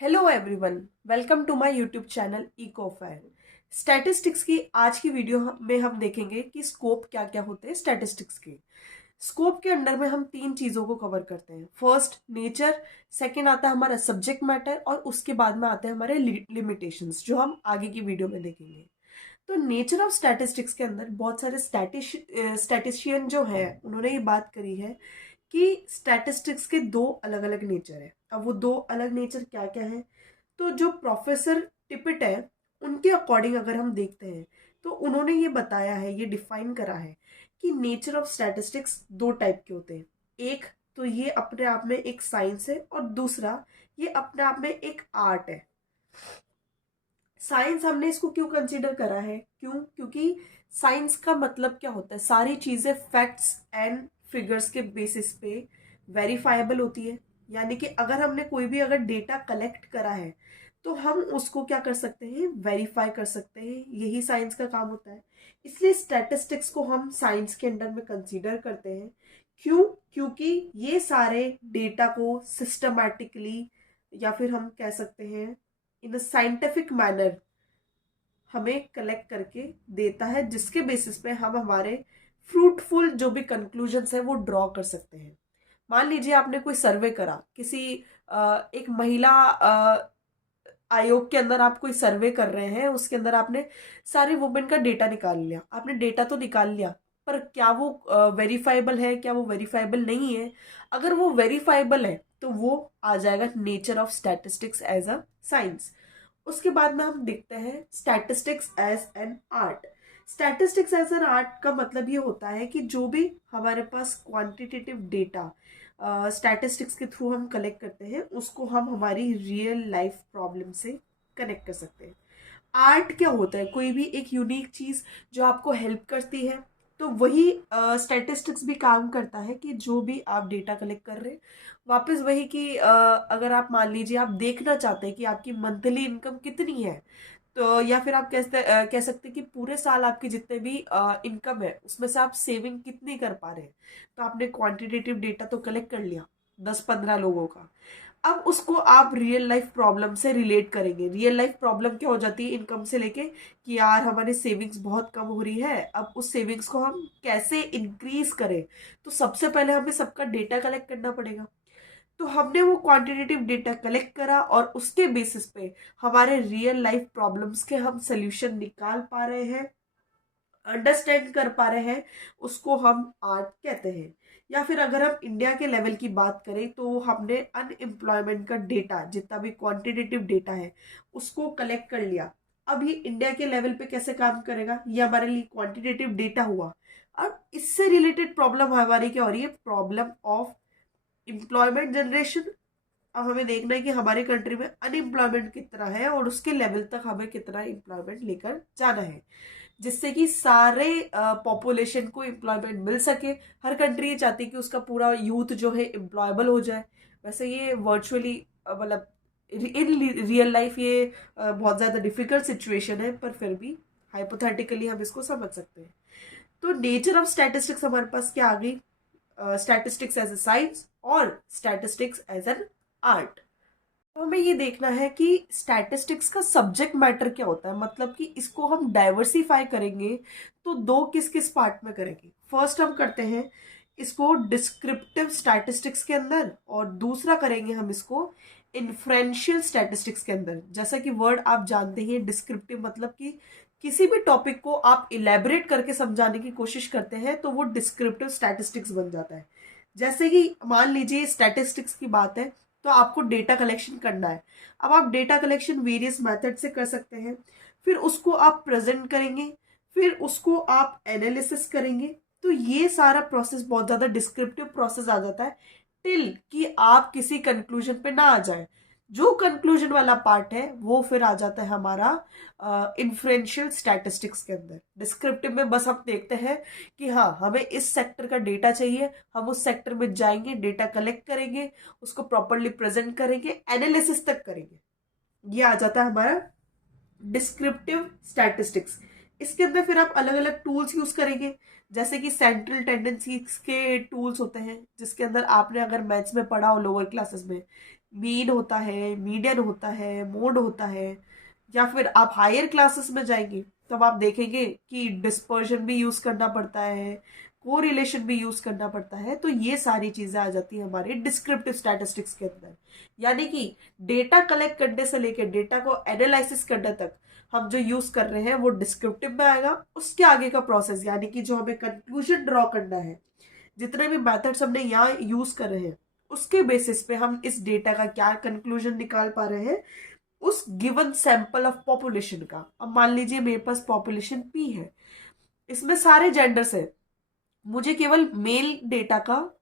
Hello everyone, welcome to my YouTube channel Ecofire. Statistics की आज की वीडियो में हम देखेंगे कि स्कोप क्या क्या होते हैं स्टैटिस्टिक्स के। स्कोप के अंडर में हम तीन चीजों को कवर करते हैं। फर्स्ट नेचर, सेकंड आता है हमारा सब्जेक्ट मैटर और उसके बाद में आते हैं हमारे लिमिटेशंस जो हम आगे की वीडियो में देखेंगे। तो नेचर ऑफ स्टैटिस्टिक्स के अंदर बहुत सारे स्टैटिशियन जो है उन्होंने ये बात करी है कि स्टैटिस्टिक्स के दो अलग अलग नेचर है। अब वो दो अलग नेचर क्या क्या है, तो जो प्रोफेसर टिपिट है उनके अकॉर्डिंग अगर हम देखते हैं तो उन्होंने ये बताया है, ये डिफाइन करा है कि नेचर ऑफ स्टैटिस्टिक्स दो टाइप के होते हैं। एक तो ये अपने आप में एक साइंस है और दूसरा ये अपने आप में एक आर्ट है। साइंस हमने इसको क्यों कंसीडर करा है, क्योंकि साइंस का मतलब क्या होता है, सारी चीजें फैक्ट्स एंड फिगर्स के बेसिस पे वेरीफाइबल होती है। यानी कि अगर हमने कोई भी अगर डेटा कलेक्ट करा है तो हम उसको क्या कर सकते हैं, वेरीफाई कर सकते हैं। यही साइंस का काम होता है। इसलिए स्टैटिस्टिक्स को हम साइंस के अंडर में कंसीडर करते हैं। क्यों? क्योंकि ये सारे डेटा को सिस्टमैटिकली या फिर हम कह सकते हैं इन अ साइंटिफिक मैनर हमें कलेक्ट करके देता है, जिसके बेसिस पे हम हमारे फ्रूटफुल जो भी कंक्लूजन्स है वो ड्रॉ कर सकते हैं। मान लीजिए आपने कोई सर्वे करा किसी एक महिला आयोग के अंदर, आप कोई सर्वे कर रहे हैं, उसके अंदर आपने सारे वुमेन का डेटा निकाल लिया। आपने डेटा तो निकाल लिया, पर क्या वो वेरीफाइबल है, क्या वो वेरीफाइबल नहीं है? अगर वो वेरीफाइबल है तो वो आ जाएगा nature of statistics as a science. उसके बाद में हम देखते हैं statistics as an art. Statistics as an art का मतलब ये होता है कि जो भी हमारे पास क्वांटिटेटिव डेटा स्टैटिस्टिक्स के थ्रू हम कलेक्ट करते हैं उसको हम हमारी रियल लाइफ प्रॉब्लम से कनेक्ट कर सकते हैं। आर्ट क्या होता है? कोई भी एक यूनिक चीज जो आपको हेल्प करती है। तो वही स्टैटिस्टिक्स भी काम करता है कि जो भी आप डेटा कलेक्ट कर रहे हैं, वापस वही कि अगर आप मान लीजिए आप देखना चाहते हैं कि आपकी मंथली इनकम कितनी है, तो या फिर आप कह सकते हैं कि पूरे साल आपकी जितने भी इनकम है उसमें से आप सेविंग कितनी कर पा रहे हैं। तो आपने क्वांटिटेटिव डेटा तो कलेक्ट कर लिया 10-15 लोगों का। अब उसको आप रियल लाइफ प्रॉब्लम से रिलेट करेंगे। रियल लाइफ प्रॉब्लम क्या हो जाती है इनकम से लेके, कि यार हमारी सेविंग्स बहुत कम हो रही है, अब उस सेविंग्स को हम कैसे इंक्रीज करें। तो सबसे पहले हमें सबका डेटा कलेक्ट करना पड़ेगा। तो हमने वो क्वांटिटेटिव डेटा कलेक्ट करा और उसके बेसिस पे हमारे रियल लाइफ प्रॉब्लम्स के हम सोल्यूशन निकाल पा रहे हैं, अंडरस्टैंड कर पा रहे हैं। उसको हम आर्ट कहते हैं। या फिर अगर हम इंडिया के लेवल की बात करें तो हमने अनएम्प्लॉयमेंट का डेटा, जितना भी क्वांटिटेटिव डेटा है उसको कलेक्ट कर लिया। अब ये इंडिया के लेवल पे कैसे काम करेगा, ये हमारे लिए क्वांटिटेटिव डेटा हुआ। अब इससे रिलेटेड प्रॉब्लम हमारी क्या हो रही है, प्रॉब्लम ऑफ एम्प्लॉयमेंट जनरेशन। अब हमें देखना है कि हमारी कंट्री में अनएम्प्लॉयमेंट कितना है और उसके लेवल तक हमें कितना एम्प्लॉयमेंट लेकर जाना है, जिससे कि सारे पॉपुलेशन को एम्प्लॉयमेंट मिल सके। हर कंट्री ये चाहती है कि उसका पूरा यूथ जो है एम्प्लॉयबल हो जाए। वैसे ये वर्चुअली मतलब इन रियल लाइफ ये बहुत ज्यादा डिफिकल्ट सिचुएशन है, पर फिर भी हाइपोथेटिकली हम इसको समझ सकते हैं। तो नेचर ऑफ स्टैटिस्टिक्स हमारे पास क्या आ गई, स्टैटिस्टिक्स एज ए साइंस और स्टैटिस्टिक्स एज एन आर्ट। तो हमें ये देखना है कि स्टैटिस्टिक्स का सब्जेक्ट मैटर क्या होता है, मतलब कि इसको हम डाइवर्सिफाई करेंगे तो दो किस किस पार्ट में करेंगे। फर्स्ट हम करते हैं इसको डिस्क्रिप्टिव स्टैटिस्टिक्स के अंदर और दूसरा करेंगे हम इसको इन्फ्रेंशियल स्टैटिस्टिक्स के अंदर। जैसा कि वर्ड आप जानते हैं, डिस्क्रिप्टिव मतलब कि किसी भी टॉपिक को आप इलेबोरेट करके समझाने की कोशिश करते हैं तो वो डिस्क्रिप्टिव स्टैटिस्टिक्स बन जाता है। जैसे कि मान लीजिए स्टैटिस्टिक्स की बात है, तो आपको डेटा कलेक्शन करना है। अब आप डेटा कलेक्शन वेरियस मेथड से कर सकते हैं, फिर उसको आप प्रेजेंट करेंगे, फिर उसको आप एनालिसिस करेंगे। तो ये सारा प्रोसेस बहुत ज्यादा डिस्क्रिप्टिव प्रोसेस आ जाता है, टिल कि आप किसी कंक्लूजन पे ना आ जाए। जो कंक्लूजन वाला पार्ट है वो फिर आ जाता है हमारा इन्फ्रेंशियल स्टैटिस्टिक्स के अंदर। डिस्क्रिप्टिव में बस हम देखते हैं कि हाँ हमें इस सेक्टर का डेटा चाहिए, हम उस सेक्टर में जाएंगे, डेटा कलेक्ट करेंगे, उसको प्रॉपरली प्रेजेंट करेंगे, एनालिसिस तक करेंगे। ये आ जाता है हमारा डिस्क्रिप्टिव स्टैटिस्टिक्स। इसके अंदर फिर आप अलग अलग टूल्स यूज करेंगे, जैसे कि सेंट्रल टेंडेंसीज के टूल्स होते हैं, जिसके अंदर आपने अगर मैथ्स में पढ़ा हो लोअर क्लासेस में मीन होता है, मीडियन होता है, मोड होता है, या फिर आप हायर क्लासेस में जाएंगे तब आप देखेंगे कि डिस्पर्जन भी यूज करना पड़ता है, कोरिलेशन भी यूज करना पड़ता है। तो ये सारी चीजें आ जाती है हमारे डिस्क्रिप्टिव स्टैटिस्टिक्स के अंदर। यानी कि डेटा कलेक्ट करने से लेकर डेटा को एनालिसिस करने तक हम जो यूज कर रहे हैं वो डिस्क्रिप्टिव में आएगा। उसके आगे का प्रोसेस यानी कि जो हमें कंक्लूजन ड्रॉ करना है, जितने भी मेथड्स हमने यहाँ यूज कर रहे हैं उसके बेसिस पे हम इस डेटा का क्या कंक्लूजन निकाल पा रहे हैं उस गिवन सैंपल ऑफ पॉपुलेशन का। अब मान लीजिए मेरे पास पॉपुलेशन पी है, इसमें सारे जेंडर्स है, मुझे केवल मेल डेटा का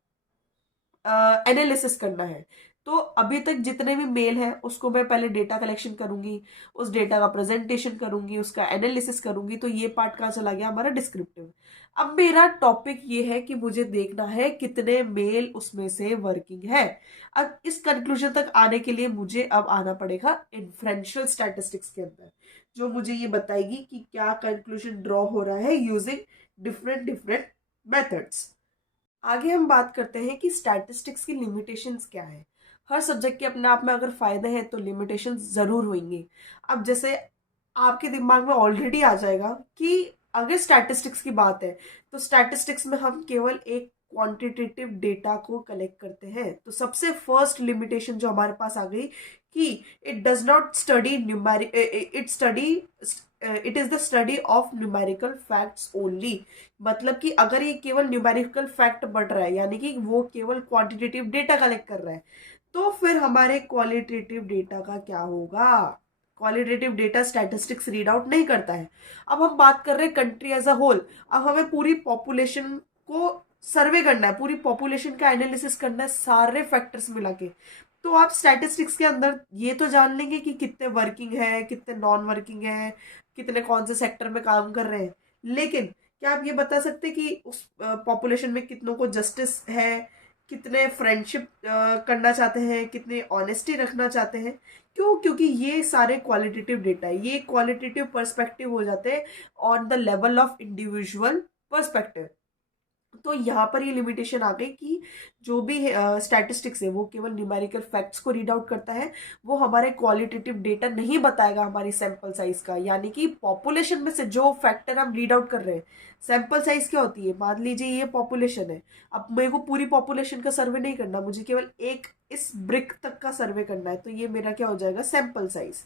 एनालिसिस करना है। तो अभी तक जितने भी मेल है उसको मैं पहले डेटा कलेक्शन करूंगी, उस डेटा का प्रेजेंटेशन करूंगी, उसका एनालिसिस करूंगी। तो ये पार्ट कहाँ चला गया हमारा डिस्क्रिप्टिव। अब मेरा टॉपिक ये है कि मुझे देखना है कितने मेल उसमें से वर्किंग है। अब इस कंक्लूजन तक आने के लिए मुझे अब आना पड़ेगा इन्फ्रेंशियल स्टैटिस्टिक्स के अंदर, जो मुझे ये बताएगी कि क्या कंक्लूजन ड्रॉ हो रहा है यूजिंग डिफरेंट डिफरेंट मेथड्स। आगे हम बात करते हैं कि स्टैटिस्टिक्स की लिमिटेशंस क्या है। हर सब्जेक्ट के अपने आप में अगर फायदे हैं तो लिमिटेशंस जरूर होंगे। अब जैसे आपके दिमाग में ऑलरेडी आ जाएगा कि अगर स्टैटिस्टिक्स की बात है तो स्टैटिस्टिक्स में हम केवल एक क्वांटिटेटिव डेटा को कलेक्ट करते हैं। तो सबसे फर्स्ट लिमिटेशन जो हमारे पास आ गई कि it does not study numeric it is the study of numerical facts only. मतलब कि अगर ये केवल न्यूमेरिकल फैक्ट बढ़ रहा है यानी कि वो केवल क्वांटिटेटिव डेटा कलेक्ट कर रहा है, तो फिर हमारे क्वालिटेटिव डेटा का क्या होगा। Qualitative data statistics read out नहीं करता है। अब हम बात कर रहे हैं कंट्री एज अ होल। अब हमें पूरी पॉपुलेशन को सर्वे करना है, पूरी पॉपुलेशन का एनालिसिस करना है सारे फैक्टर्स मिला के। तो आप स्टैटिस्टिक्स के अंदर ये तो जान लेंगे कि कितने वर्किंग है, कितने नॉन वर्किंग है, कितने कौन से सेक्टर में काम कर रहे हैं। लेकिन क्या आप ये बता सकते कि उस पॉपुलेशन में कितनों को जस्टिस है, कितने फ्रेंडशिप करना चाहते हैं, कितने ऑनेस्टी रखना चाहते हैं। क्यों? क्योंकि ये सारे क्वालिटेटिव डेटा है, ये क्वालिटेटिव पर्सपेक्टिव हो जाते हैं on the level of individual perspective. तो यहाँ पर ये लिमिटेशन आ गई कि जो भी स्टैटिस्टिक्स है वो केवल न्यूमेरिकल फैक्ट्स को रीड आउट करता है, वो हमारे क्वालिटेटिव डेटा नहीं बताएगा हमारी सैंपल साइज का। यानी कि पॉपुलेशन में से जो फैक्टर हम रीड आउट कर रहे हैं, सैंपल साइज क्या होती है, मान लीजिए ये पॉपुलेशन है। अब मेरे को पूरी पॉपुलेशन का सर्वे नहीं करना, मुझे केवल एक इस ब्रिक तक का सर्वे करना है। तो ये मेरा क्या हो जाएगा, सैंपल साइज।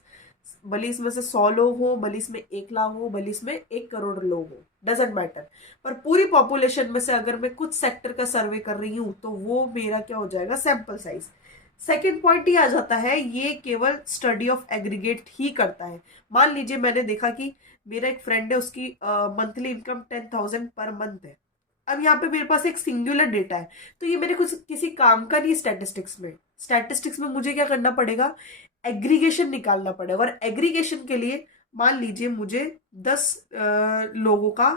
भले इसमें से 100 लोग हो, भले इसमें 1 लाख हो, भले इसमें 1 करोड़ लोग हो, डजेंट मैटर। पर पूरी पॉपुलेशन में से अगर मैं कुछ सेक्टर का सर्वे कर रही हूं तो वो मेरा क्या हो जाएगा, सैंपल साइज। सेकेंड पॉइंट ये आ जाता है, ये केवल स्टडी ऑफ एग्रीगेट ही करता है। मान लीजिए मैंने देखा कि मेरा एक फ्रेंड है, उसकी मंथली इनकम 10,000 पर मंथ है। अब यहाँ पे मेरे पास एक सिंगुलर डेटा है, तो ये मेरे कुछ किसी काम का नहीं। स्टैटिस्टिक्स में मुझे क्या करना पड़ेगा, एग्रीगेशन निकालना पड़ेगा। और एग्रीगेशन के लिए मान लीजिए मुझे 10 लोगों का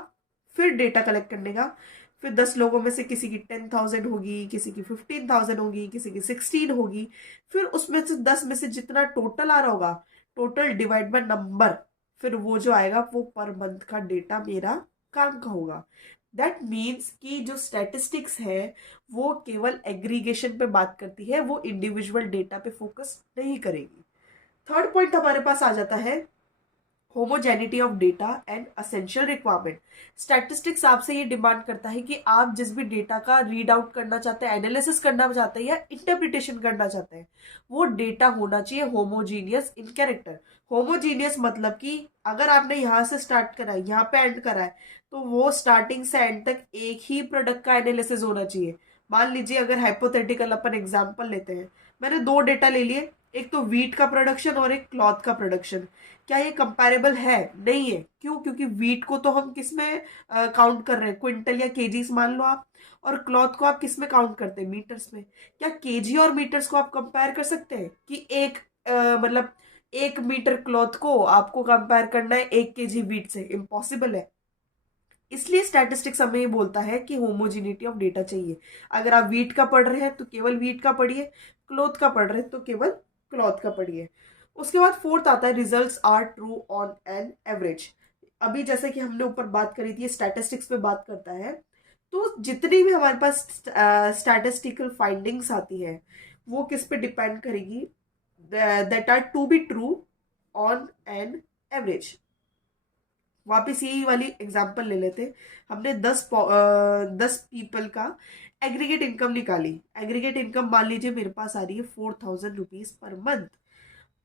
फिर डेटा कलेक्ट करने का। फिर 10 लोगों में से किसी की 10,000 होगी, किसी की 15,000 होगी, किसी की 16 होगी। फिर उसमें से 10 में से जितना टोटल आ रहा होगा, टोटल डिवाइड बाय नंबर, फिर वो जो आएगा वो पर मंथ का डेटा मेरा काम का होगा। दैट मीन्स कि जो स्टैटिस्टिक्स है वो केवल एग्रीगेशन पे बात करती है, वो इंडिविजुअल डेटा पे फोकस नहीं करेगी। थर्ड पॉइंट हमारे पास आ जाता है homogeneity of data and essential requirement. Statistics आपसे ये डिमांड करता है कि आप जिस भी डेटा का रीड आउट करना चाहते हैं, एनालिसिस करना चाहते हैं या इंटरप्रिटेशन करना चाहते हैं, वो डेटा होना चाहिए होमोजीनियस इन कैरेक्टर। होमोजीनियस मतलब कि अगर आपने यहाँ से स्टार्ट करा है, यहाँ पे एंड करा है, तो वो स्टार्टिंग से एंड तक एक ही प्रोडक्ट का एनालिसिस होना चाहिए। मान लीजिए अगर हाइपोथेटिकल अपन एग्जाम्पल लेते हैं, मैंने 2 डेटा ले लिए, एक तो वीट का प्रोडक्शन और एक क्लॉथ का प्रोडक्शन। क्या ये कंपैरेबल है? नहीं है। क्यों? क्योंकि वीट को तो हम किस में काउंट कर रहे हैं, क्विंटल या केजीस मान लो आप। और क्लॉथ को आप किस में काउंट करते हैं, मीटर्स में। क्या केजी और मीटर्स को आप कंपेयर कर सकते हैं कि एक मतलब 1 मीटर क्लॉथ को आपको कंपेयर करना है 1 केजी वीट से? इम्पॉसिबल है। इसलिए स्टैटिस्टिक्स हमें ये बोलता है कि होमोजिनिटी ऑफ डेटा चाहिए। अगर आप वीट का पढ़ रहे हैं तो केवल वीट का पढ़िए, क्लॉथ का पढ़ रहे हैं तो केवल क्लॉथ का पढ़िए। उसके बाद फोर्थ आता है results are true on an average. अभी जैसे कि हमने ऊपर बात करी थी, स्टैटिस्टिक्स पे बात करता है, तो जितनी भी हमारे पास स्टैटिस्टिकल फाइंडिंग्स आती है वो किस पे डिपेंड करेगी, that are to be true on an average. वापिस यही वाली एग्जांपल ले लेते, हमने 10 पीपल का एग्रीगेट इनकम निकाली। एग्रीगेट इनकम मान लीजिए मेरे पास आ रही है 4000 रुपीज पर मंथ।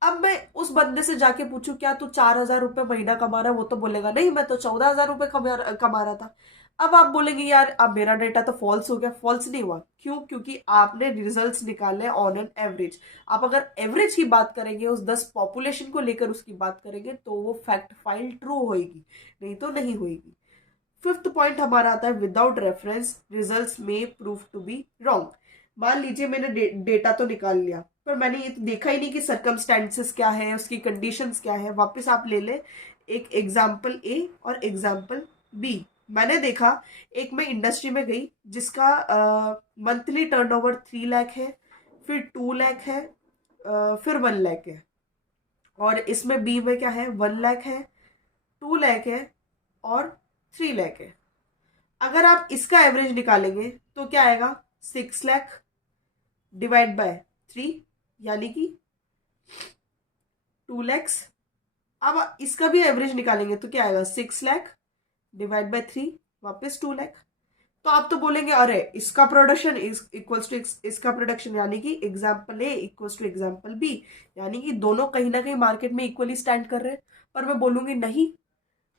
अब मैं उस बंदे से जाके पूछूं क्या तू 4000 रुपये महीना कमा रहा है, वो तो बोलेगा नहीं मैं तो 14,000 रुपये कमा रहा था। अब आप बोलेंगे यार अब मेरा डेटा तो फॉल्स हो गया। फॉल्स नहीं हुआ, क्यों? क्योंकि आपने रिजल्ट्स निकाले ऑन एन एवरेज। आप अगर एवरेज की बात करेंगे, उस 10 पॉपुलेशन को लेकर उसकी बात करेंगे, तो वो फैक्ट फाइल ट्रू होगी, नहीं तो नहीं होगी। फिफ्थ पॉइंट हमारा आता है विदाउट रेफरेंस रिजल्ट्स में प्रूव टू बी रॉन्ग। मान लीजिए मैंने डेटा तो निकाल लिया, पर मैंने ये तो देखा ही नहीं कि सर्कमस्टेंसेस क्या है, उसकी कंडीशंस क्या है। वापस आप ले ले एक एग्जाम्पल ए और एग्जाम्पल बी। मैंने देखा, एक मैं इंडस्ट्री में गई जिसका मंथली टर्नओवर 3 लाख है, फिर 2 लाख है, फिर 1 लाख है। और इसमें बी में क्या है, 1 लाख है, 2 लाख है और 3 लाख है। अगर आप इसका एवरेज निकालेंगे तो क्या आएगा, 6 लाख डिवाइड बाय 3, यानी कि 2 लैक्स। अब इसका भी एवरेज निकालेंगे तो क्या आएगा, 6 लाख डिवाइड बाय 3, वापस 2 लाख। तो आप तो बोलेंगे अरे इसका प्रोडक्शन इज इक्वल्स टू इसका प्रोडक्शन, यानी कि example A equals to example B, यानी कि दोनों कहीं ना कहीं मार्केट में इक्वली स्टैंड कर रहे हैं। पर मैं बोलूंगी नहीं।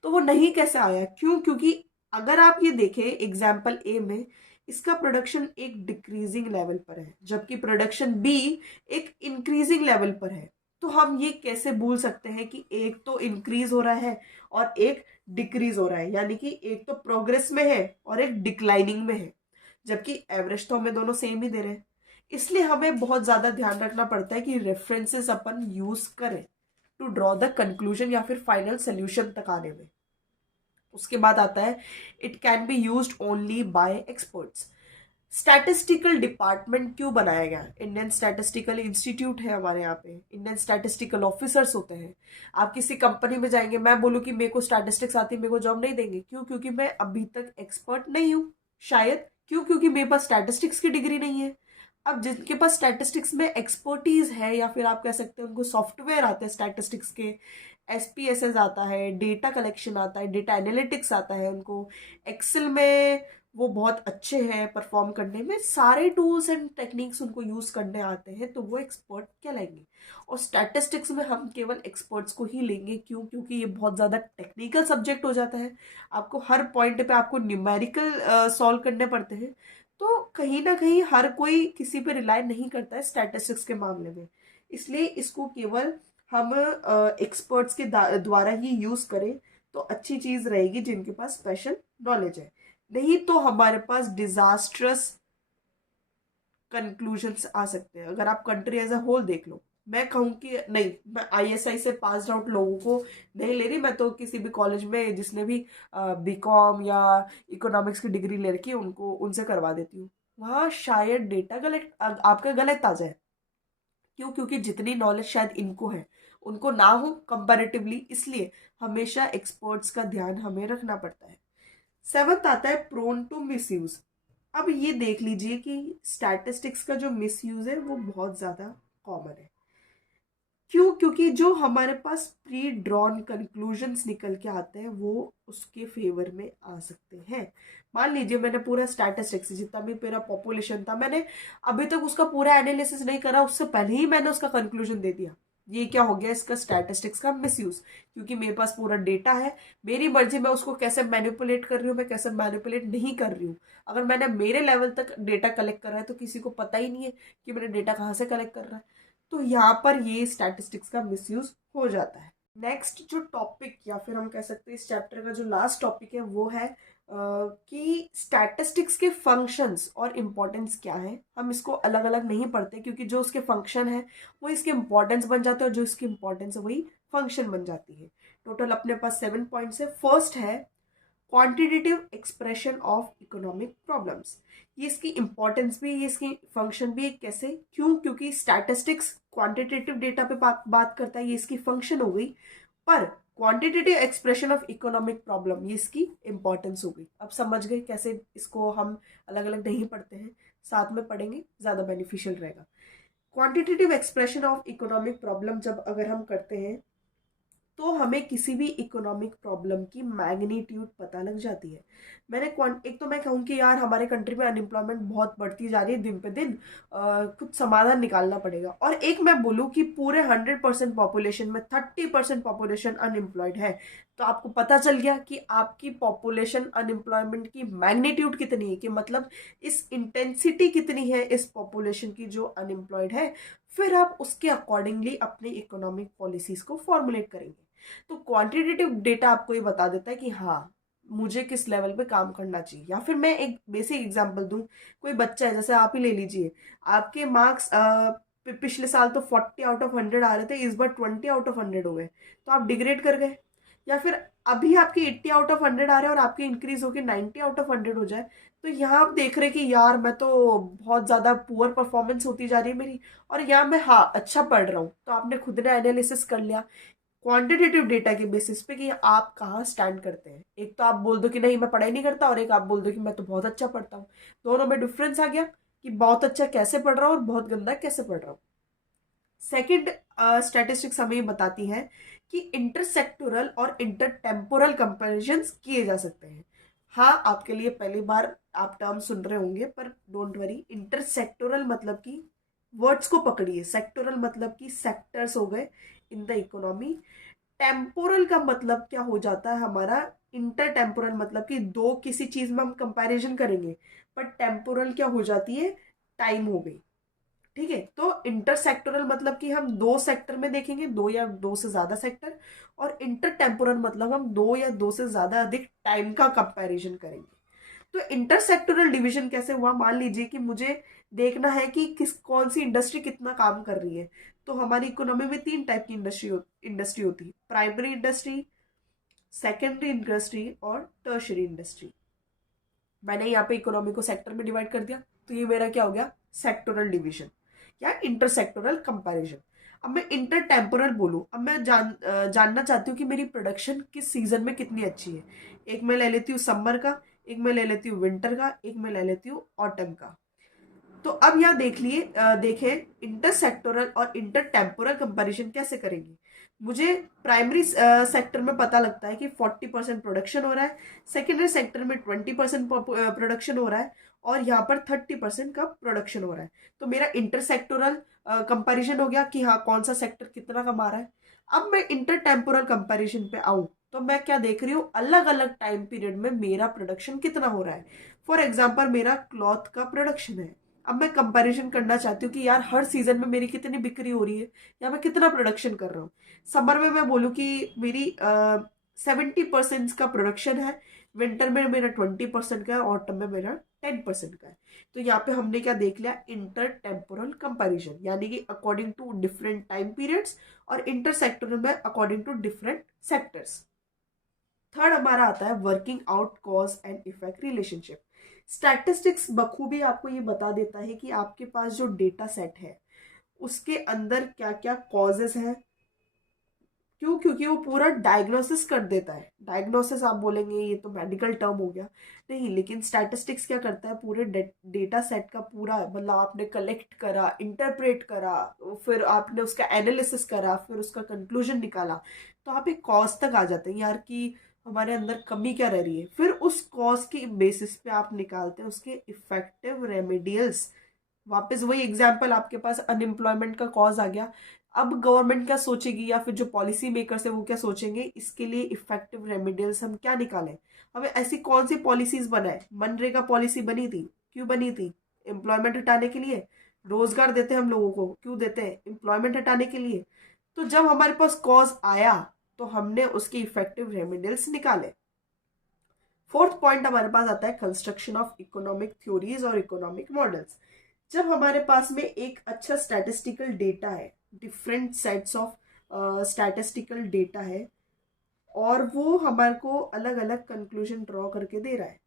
तो वो नहीं कैसे आया, क्यों? क्योंकि अगर आप ये देखें एग्जाम्पल ए में, इसका प्रोडक्शन एक डिक्रीजिंग लेवल पर है, जबकि प्रोडक्शन बी एक इंक्रीजिंग लेवल पर है। तो हम ये कैसे भूल सकते हैं कि एक तो इंक्रीज हो रहा है और एक डिक्रीज हो रहा है, यानी कि एक तो प्रोग्रेस में है और एक डिक्लाइनिंग में है, जबकि एवरेज तो हमें दोनों सेम ही दे रहे हैं। इसलिए हमें बहुत ज्यादा ध्यान रखना पड़ता है कि रेफरेंसेस अपन यूज करें टू ड्रॉ द कंक्लूजन या फिर फाइनल सोल्यूशन तक आने में। उसके बाद आता है it can be used only by experts. Statistical department क्यों बनाया गया? इंडियन स्टैटिस्टिकल इंस्टीट्यूट है हमारे यहाँ पे, इंडियन स्टैटिस्टिकल ऑफिसर्स होते हैं। आप किसी कंपनी में जाएंगे, मैं बोलूँ कि मेरे को स्टैटिस्टिक्स आती है, मेरे को जॉब नहीं देंगे। क्यों? क्योंकि मैं अभी तक एक्सपर्ट नहीं हूँ, शायद। क्यों? क्योंकि मेरे पास स्टैटिस्टिक्स की डिग्री नहीं है। अब जिनके पास स्टैटिस्टिक्स में एक्सपर्टीज है, या फिर आप कह सकते हैं उनको सॉफ्टवेयर आते हैं स्टैटिस्टिक्स के, SPSS आता है, डेटा कलेक्शन आता है, डेटा एनालिटिक्स आता है उनको, एक्सेल में वो बहुत अच्छे हैं परफॉर्म करने में, सारे टूल्स एंड टेक्निक्स उनको यूज करने आते हैं, तो वो एक्सपर्ट क्या लेंगे। और स्टैटिस्टिक्स में हम केवल एक्सपर्ट्स को ही लेंगे। क्यों? क्योंकि ये बहुत ज्यादा टेक्निकल सब्जेक्ट हो जाता है, आपको हर पॉइंट पे आपको न्यूमेरिकल सॉल्व करने पड़ते हैं। तो कहीं ना कहीं हर कोई किसी पे रिलाय नहीं करता है स्टैटिस्टिक्स के मामले में। इसलिए इसको केवल हम एक्सपर्ट्स के द्वारा ही यूज करें तो अच्छी चीज रहेगी, जिनके पास स्पेशल नॉलेज है। नहीं तो हमारे पास डिजास्ट्रस कंक्लूजन्स आ सकते हैं। अगर आप कंट्री एज अ होल देख लो, मैं कहूँ कि नहीं, मैं ISI से पास आउट लोगों को नहीं ले रही, मैं तो किसी भी कॉलेज में जिसने भी BCom या इकोनॉमिक्स की डिग्री ले रखी है उनको, उनसे करवा देती हूँ। वहाँ शायद डेटा गलत आपका गलत आ जाए। क्यों? क्योंकि जितनी नॉलेज शायद इनको है उनको ना हो कंपैरेटिवली, इसलिए हमेशा एक्सपर्ट्स का ध्यान हमें रखना पड़ता है। सेवंथ आता है प्रोन टू मिसयूज। अब ये देख लीजिए कि स्टैटिस्टिक्स का जो मिसयूज है वो बहुत ज्यादा कॉमन है। क्यों? क्योंकि जो हमारे पास प्री ड्रॉन कंक्लूजन्स निकल के आते हैं वो उसके फेवर में आ सकते हैं। मान लीजिए मैंने पूरा स्टैटिस्टिक्स जितना भी मेरा पॉपुलेशन था, मैंने अभी तक उसका पूरा एनालिसिस नहीं करा, उससे पहले ही मैंने उसका कंक्लूजन दे दिया। ये क्या हो गया? इसका स्टैटिस्टिक्स का मिसयूज। क्योंकि मेरे पास पूरा डेटा है, मेरी मर्जी मैं उसको कैसे मैनिपुलेट कर रही हूँ, मैं कैसे मैनिपुलेट नहीं कर रही हूँ। अगर मैंने मेरे लेवल तक डेटा कलेक्ट करा है तो किसी को पता ही नहीं है कि मैंने डेटा कहाँ से कलेक्ट कर रहा है। तो यहाँ पर ये स्टैटिस्टिक्स का मिसयूज हो जाता है। नेक्स्ट जो टॉपिक, या फिर हम कह सकते हैं इस चैप्टर का जो लास्ट टॉपिक है, वो है कि स्टैटिस्टिक्स के फंक्शंस और इम्पोर्टेंस क्या है। हम इसको अलग अलग नहीं पढ़ते, क्योंकि जो उसके फंक्शन है वो इसके इम्पोर्टेंस बन जाते हैं, और जो इसकी इम्पोर्टेंस है वही फंक्शन बन जाती है। टोटल अपने पास 7 पॉइंट्स है। फर्स्ट है quantitative expression of economic problems. ये इसकी इंपॉर्टेंस भी, ये इसकी फंक्शन भी। कैसे? क्यों? क्योंकि स्टैटिस्टिक्स क्वांटिटेटिव डेटा पे बात करता है, ये इसकी फंक्शन हो गई। पर quantitative expression of economic problem ये इसकी इंपॉर्टेंस हो गई। अब समझ गए कैसे इसको हम अलग अलग नहीं पढ़ते हैं, साथ में पढ़ेंगे, ज्यादा बेनिफिशियल रहेगा। Quantitative expression of economic problem जब अगर हम करते हैं तो हमें किसी भी इकोनॉमिक प्रॉब्लम की मैग्नीट्यूड पता लग जाती है। एक तो मैं कहूँ कि यार हमारे कंट्री में अनएम्प्लॉयमेंट बहुत बढ़ती जा रही है दिन पे दिन, कुछ समाधान निकालना पड़ेगा। और एक मैं बोलूँ कि पूरे 100% पॉपुलेशन में 30% पॉपुलेशन अनएम्प्लॉयड है, तो आपको पता चल गया कि आपकी पॉपुलेशन अनएम्प्लॉयमेंट की मैग्नीट्यूड कितनी है, कि मतलब इस इंटेंसिटी कितनी है इस पॉपुलेशन की जो अनएम्प्लॉयड है। फिर आप उसके अकॉर्डिंगली अपनी इकोनॉमिक पॉलिसीज को फॉर्मुलेट करेंगे। तो क्वांटिटेटिव डेटा आपको ये बता देता है कि हाँ मुझे किस लेवल पे काम करना चाहिए। या फिर मैं एक बेसिक एग्जांपल दूं, कोई बच्चा है, जैसे आप ही ले लीजिए, आपके मार्क्स पिछले साल तो 40 आउट ऑफ 100 आ रहे थे, इस बार 20 आउट ऑफ 100 हो गए, तो आप डिग्रेड कर गए। या फिर अभी आपकी 80 आउट ऑफ 100 आ रहे हैं और आपकी इंक्रीज होकर 90 आउट ऑफ 100 हो जाए, तो यहाँ आप देख रहे कि यार मैं तो बहुत ज्यादा पुअर परफॉर्मेंस होती जा रही है मेरी, और यहाँ मैं हाँ अच्छा पढ़ रहा हूँ। तो आपने खुद ने एनालिसिस कर लिया क्वांटिटेटिव डेटा के बेसिस पे कि आप कहाँ स्टैंड करते हैं। एक तो आप बोल दो कि नहीं मैं पढ़ाई नहीं करता, और एक आप बोल दो कि मैं तो बहुत अच्छा पढ़ता हूँ। दोनों में डिफरेंस आ गया कि बहुत अच्छा कैसे पढ़ रहा हूँ और बहुत गंदा कैसे पढ़ रहा हूँ। सेकंड स्टैटिस्टिक्स हमें ये बताती है कि इंटरसेक्टोरल और इंटरटेम्पोरल कंपैरिजंस किए जा सकते हैं। हाँ आपके लिए पहली बार आप टर्म सुन रहे होंगे, पर डोंट वरी। इंटरसेक्टोरल मतलब कि वर्ड्स को पकड़िए, सेक्टोरल मतलब कि सेक्टर्स हो गए इन द इकोनॉमी। टेम्पोरल का मतलब क्या हो जाता है हमारा, इंटर टेम्पोरल मतलब कि दो किसी चीज में हम कंपैरिजन करेंगे, पर टेम्पोरल क्या हो जाती है, टाइम हो गई। ठीक है, तो इंटरसेक्टोरल मतलब कि हम दो सेक्टर में देखेंगे, दो या दो से ज्यादा सेक्टर। और इंटर टेम्पोरल मतलब हम दो या दो से ज्यादा अधिक टाइम का कंपैरिजन करेंगे। तो इंटरसेक्टोरल डिवीजन कैसे हुआ, मान लीजिए कि मुझे देखना है कि किस कौन सी इंडस्ट्री कितना काम कर रही है। तो हमारी इकोनॉमी में 3 टाइप की इंडस्ट्री होती है, प्राइमरी इंडस्ट्री, सेकेंडरी इंडस्ट्री और टर्शरी इंडस्ट्री। मैंने यहाँ पे इकोनॉमी को सेक्टर में डिवाइड कर दिया, तो ये मेरा क्या हो गया, सेक्टोरल डिवीजन या इंटरसेक्टोरल कंपैरिजन। अब मैं इंटर टेम्पोरल बोलूँ, अब मैं जानना चाहती हूँ कि मेरी प्रोडक्शन किस सीजन में कितनी अच्छी है। एक मैं ले लेती हूँ समर का, एक मैं ले लेती हूँ विंटर का, एक मैं ले लेती हूँ ऑटम का। तो अब यहाँ देखें इंटरसेक्टोरल और इंटर टेम्पोरल कंपेरिजन कैसे करेंगे। मुझे प्राइमरी सेक्टर में पता लगता है कि 40% प्रोडक्शन हो रहा है, सेकेंडरी सेक्टर में 20% प्रोडक्शन हो रहा है, और यहाँ पर 30% का प्रोडक्शन हो रहा है। तो मेरा इंटरसेक्टोरल कंपैरिजन हो गया कि हाँ कौन सा सेक्टर कितना कमा रहा है। अब मैं इंटर टेम्पोरल कंपैरिजन पे आऊं, तो मैं क्या देख रही हूँ, अलग अलग टाइम पीरियड में मेरा प्रोडक्शन कितना हो रहा है। फॉर एग्जाम्पल मेरा क्लॉथ का प्रोडक्शन है, अब मैं कंपैरिजन करना चाहती हूँ कि यार हर सीजन में मेरी कितनी बिक्री हो रही है या मैं कितना प्रोडक्शन कर रहा हूँ। समर में मैं बोलूँ कि मेरी 70% का प्रोडक्शन है, विंटर में मेरा 20% का है, ऑटम में मेरा 10% का है। तो यहाँ पे हमने क्या देख लिया, इंटर टेम्पोरल कंपेरिजन, यानी कि according to different time periods, और इंटर सेक्टोरल में according to different sectors. Third हमारा आता है working out cause and effect relationship. Statistics बखूबी आपको ये बता देता है कि आपके पास जो डेटा सेट है उसके अंदर क्या क्या कॉजेस हैं। क्यों, क्योंकि वो पूरा डायग्नोसिस कर देता है। डायग्नोसिस आप बोलेंगे ये तो मेडिकल टर्म हो गया, नहीं, लेकिन स्टैटिस्टिक्स क्या करता है, पूरे डेटा सेट का पूरा, मतलब आपने कलेक्ट करा, इंटरप्रेट करा, फिर आपने उसका एनालिसिस करा, फिर उसका कंक्लूजन निकाला, तो आप एक कॉज तक आ जाते हैं यार कि हमारे अंदर कमी क्या रह रही है। फिर उस कॉज के बेसिस पे आप निकालते हैं उसके इफेक्टिव रेमेडियल्स। वापस वही एग्जाम्पल, आपके पास अनएम्प्लॉयमेंट का कॉज आ गया। अब गवर्नमेंट क्या सोचेगी, या फिर जो पॉलिसी मेकर्स है वो क्या सोचेंगे, इसके लिए इफेक्टिव रेमेडियल्स हम क्या निकालें। हमें ऐसी कौन सी पॉलिसीज बनाए, मनरेगा पॉलिसी बनी थी, क्यों बनी थी, एम्प्लॉयमेंट हटाने के लिए। रोजगार देते हैं हम लोगों को, क्यों देते हैं, एम्प्लॉयमेंट हटाने के लिए। तो जब हमारे पास कॉज आया तो हमने उसके इफेक्टिव रेमेडियल्स निकाले। फोर्थ पॉइंट हमारे पास आता है कंस्ट्रक्शन ऑफ इकोनॉमिक थ्योरीज और इकोनॉमिक मॉडल्स। जब हमारे पास में एक अच्छा स्टैटिस्टिकल डेटा है, different sets of statistical data है, और वो हमारे को अलग अलग कंक्लूजन ड्रॉ करके दे रहा है।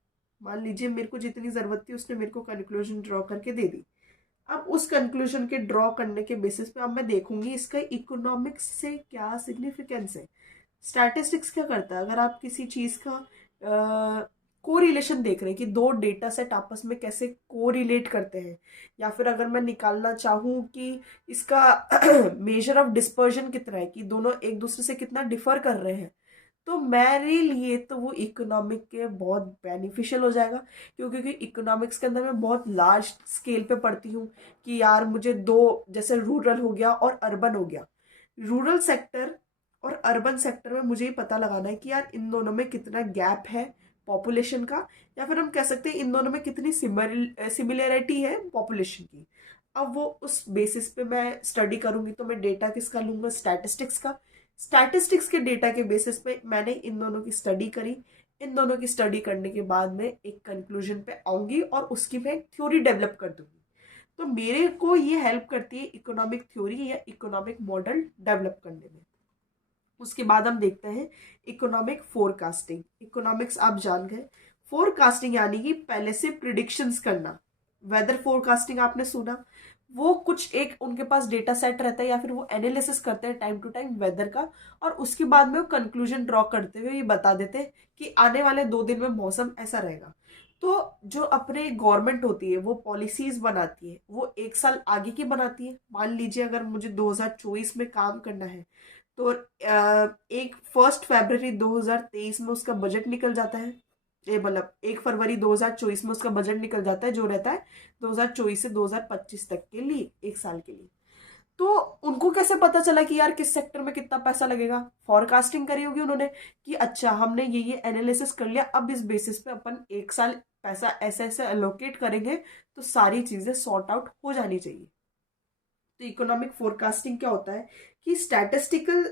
मान लीजिए मेरे को जितनी जरूरत थी उसने मेरे को कंक्लूजन ड्रॉ करके दे दी। अब उस कंक्लूजन के ड्रॉ करने के बेसिस पे अब मैं देखूंगी इसका इकोनॉमिक्स से क्या सिग्निफिकेंस है। स्टैटिस्टिक्स क्या करता है, अगर आप किसी चीज का कोरिलेशन देख रहे हैं कि दो डेटा सेट आपस में कैसे कोरिलेट करते हैं, या फिर अगर मैं निकालना चाहूँ कि इसका मेजर ऑफ डिस्पर्जन कितना है, कि दोनों एक दूसरे से कितना डिफर कर रहे हैं, तो मेरे लिए तो वो इकोनॉमिक के बहुत बेनिफिशियल हो जाएगा, क्योंकि इकोनॉमिक्स के अंदर मैं बहुत लार्ज स्केल पे पढ़ती हूँ कि यार मुझे दो, जैसे रूरल हो गया और अर्बन हो गया, रूरल सेक्टर और अर्बन सेक्टर में मुझे ही पता लगाना है कि यार इन दोनों में कितना गैप है पॉपुलेशन का, या फिर हम कह सकते हैं इन दोनों में कितनी सिमिलरिटी है पॉपुलेशन की। अब वो उस बेसिस पे मैं स्टडी करूंगी, तो मैं डेटा किसका लूंगा, स्टैटिस्टिक्स का। स्टैटिस्टिक्स के डेटा के बेसिस पे मैंने इन दोनों की स्टडी करी, इन दोनों की स्टडी करने के बाद में एक कंक्लूजन पे आऊंगी और उसकी मैं एक थ्योरी डेवलप कर दूंगी। तो मेरे को ये हेल्प करती है इकोनॉमिक थ्योरी या इकोनॉमिक मॉडल डेवलप करने में। उसके बाद हम देखते हैं इकोनॉमिक फोरकास्टिंग। इकोनॉमिक्स आप जान गए, फोरकास्टिंग यानी कि पहले से प्रिडिक्शंस करना। वेदर फोरकास्टिंग आपने सुना, वो कुछ एक उनके पास डेटा सेट रहता है या फिर वो एनालिसिस करते हैं टाइम टू टाइम वेदर का, और उसके बाद में वो कंक्लूजन ड्रॉ करते हुए ये बता देते हैं कि आने वाले 2 दिन में मौसम ऐसा रहेगा। तो जो अपने गवर्नमेंट होती है वो पॉलिसीज बनाती है, वो एक साल आगे की बनाती है। मान लीजिए अगर मुझे 2024 में काम करना है, तो 1 फरवरी 2023 में उसका बजट निकल जाता है, ये मतलब 1 फरवरी 2024 में उसका बजट निकल जाता है, जो रहता है 2024 से 2025 तक के लिए, एक साल के लिए। तो उनको कैसे पता चला कि यार किस सेक्टर में कितना पैसा लगेगा, फॉरकास्टिंग करी होगी उन्होंने कि अच्छा हमने ये एनालिसिस कर लिया, अब इस बेसिस पे अपन एक साल पैसा ऐसे ऐसे एलोकेट करेंगे, तो सारी चीजें सॉर्ट आउट हो जानी चाहिए। तो इकोनॉमिक फोरकास्टिंग क्या होता है कि स्टैटिस्टिकल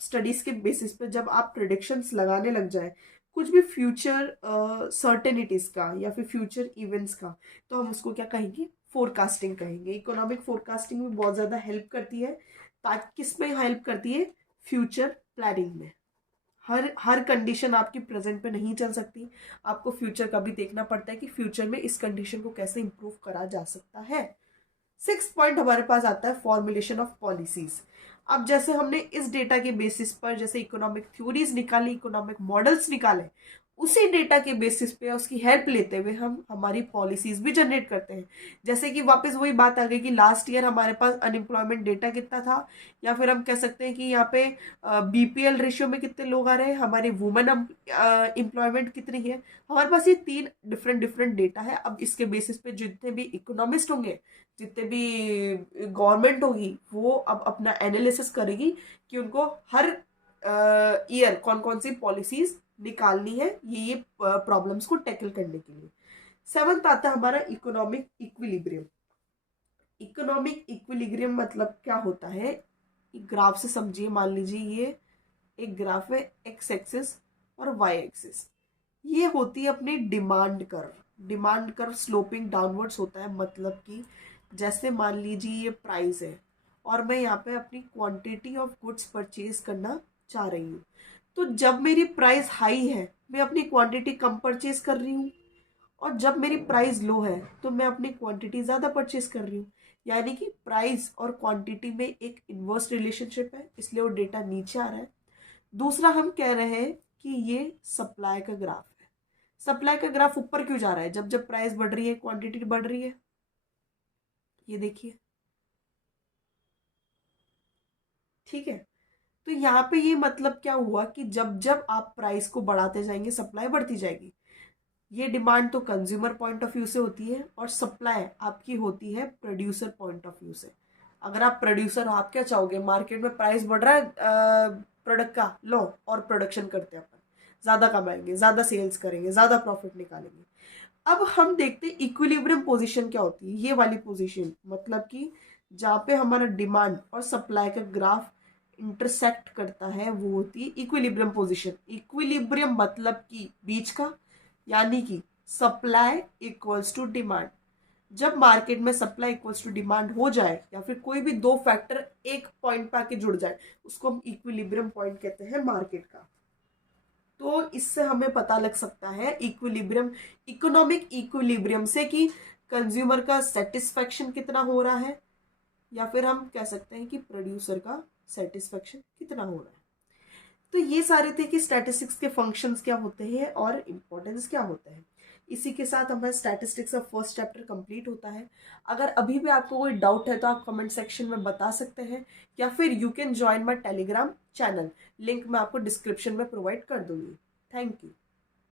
स्टडीज के बेसिस पे जब आप प्रिडिक्शंस लगाने लग जाए कुछ भी फ्यूचर सर्टेनिटीज का या फिर फ्यूचर इवेंट्स का, तो हम उसको क्या कहेंगे, फोरकास्टिंग कहेंगे। इकोनॉमिक फोरकास्टिंग में बहुत ज्यादा हेल्प करती है, ताकि किस में हेल्प करती है, फ्यूचर प्लानिंग में। हर हर कंडीशन आपकी प्रेजेंट पे नहीं चल सकती, आपको फ्यूचर का भी देखना पड़ता है कि फ्यूचर में इस कंडीशन को कैसे इंप्रूव करा जा सकता है। 6 पॉइंट हमारे पास आता है फॉर्मुलेशन ऑफ पॉलिसीज। अब जैसे हमने इस डेटा के बेसिस पर जैसे इकोनॉमिक थ्योरीज निकाली, इकोनॉमिक मॉडल्स निकाले, उसी डेटा के बेसिस पे उसकी हेल्प लेते हुए हम हमारी पॉलिसीज भी जनरेट करते हैं। जैसे कि वापस वही बात आ गई कि लास्ट ईयर हमारे पास अनएम्प्लॉयमेंट डेटा कितना था, या फिर हम कह सकते हैं कि यहाँ पे बीपीएल रेशियो में कितने लोग आ रहे हैं, हमारी वुमेन एम्प्लॉयमेंट कितनी है। हमारे पास ये 3 डिफरेंट डिफरेंट डेटा है। अब इसके बेसिस पे जितने भी इकोनॉमिस्ट होंगे, जितने भी गवर्नमेंट होगी, वो अब अपना एनालिसिस करेगी कि उनको हर ईयर कौन कौन सी पॉलिसीज निकालनी है ये प्रॉब्लम्स को टैकल करने के लिए। 7th आता है हमारा इकोनॉमिक इक्विलिब्रियम। इकोनॉमिक इक्विलिब्रियम मतलब क्या होता है, एक ग्राफ से समझिए। मान लीजिए ये एक ग्राफ है, एक्स एक्सिस और वाई एक्सिस, ये होती है अपनी demand curve. Demand curve sloping downwards होता है, मतलब कि जैसे मान लीजिए ये प्राइस है और मैं यहाँ पे अपनी क्वांटिटी ऑफ गुड्स परचेज करना चाह रही हूँ, तो जब मेरी प्राइस हाई है मैं अपनी क्वांटिटी कम परचेज कर रही हूँ, और जब मेरी प्राइस लो है तो मैं अपनी क्वांटिटी ज़्यादा परचेज कर रही हूँ। यानी कि प्राइस और क्वांटिटी में एक इन्वर्स रिलेशनशिप है, इसलिए वो डेटा नीचे आ रहा है। दूसरा हम कह रहे हैं कि ये सप्लाई का ग्राफ है। सप्लाई का ग्राफ ऊपर क्यों जा रहा है, जब जब प्राइस बढ़ रही है क्वांटिटी बढ़ रही है, ये देखिए, ठीक है। तो यहाँ पे ये मतलब क्या हुआ कि जब जब आप प्राइस को बढ़ाते जाएंगे सप्लाई बढ़ती जाएगी। ये डिमांड तो कंज्यूमर पॉइंट ऑफ व्यू से होती है और सप्लाई आपकी होती है प्रोड्यूसर पॉइंट ऑफ व्यू से। अगर आप प्रोड्यूसर हो, आप क्या चाहोगे, मार्केट में प्राइस बढ़ रहा है प्रोडक्ट का, लो और प्रोडक्शन करते हैं अपन, ज्यादा कमाएंगे, ज्यादा सेल्स करेंगे, ज्यादा प्रॉफिट निकालेंगे। अब हम देखते हैं इक्विलिब्रियम पोजीशन क्या होती है। ये वाली पोजीशन मतलब कि जहाँ पे हमारा डिमांड और सप्लाई का ग्राफ इंटरसेक्ट करता है, वो होती है इक्विलिब्रियम पोजीशन। इक्विलिब्रियम मतलब कि बीच का, यानी कि सप्लाई इक्वल्स टू डिमांड। जब मार्केट में सप्लाई इक्वल्स टू डिमांड हो जाए, या फिर कोई भी दो फैक्टर एक पॉइंट पे आके जुड़ जाए, उसको हम इक्विलिब्रियम पॉइंट कहते हैं मार्केट का। तो इससे हमें पता लग सकता है इक्विलिब्रियम, इकोनॉमिक इक्विलिब्रियम से कि कंज्यूमर का सेटिस्फेक्शन कितना हो रहा है, या फिर हम कह सकते हैं कि प्रोड्यूसर का सेटिस्फेक्शन कितना हो रहा है। तो ये सारे थे कि स्टैटिस्टिक्स के फंक्शंस क्या होते हैं और इम्पोर्टेंस क्या होता है। इसी के साथ हमारा स्टैटिस्टिक्स का फर्स्ट चैप्टर कंप्लीट होता है। अगर अभी भी आपको कोई डाउट है तो आप कमेंट सेक्शन में बता सकते हैं, या फिर you can join my Telegram channel, link मैं आपको डिस्क्रिप्शन में प्रोवाइड कर दूंगी। Thank you.